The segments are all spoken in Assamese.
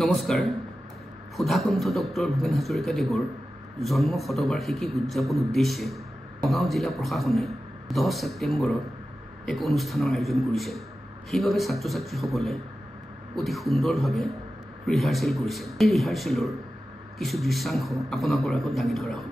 নমস্কাৰ। সুধাকণ্ঠ ডক্টৰ ভূপেন হাজৰিকাদেৱৰ জন্ম শতবাৰ্ষিকী উদযাপন উদ্দেশ্যে নগাঁও জিলা প্ৰশাসনে 10 ছেপ্টেম্বৰত এক অনুষ্ঠানৰ আয়োজন কৰিছে। সেইবাবে ছাত্ৰ ছাত্ৰীসকলে অতি সুন্দৰভাৱে ৰিহাৰ্চেল কৰিছে। এই ৰিহাৰ্চেলৰ কিছু দৃশ্যাংশ আপোনালোকৰ আগত দাঙি ধৰা হ'ল।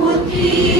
Shanti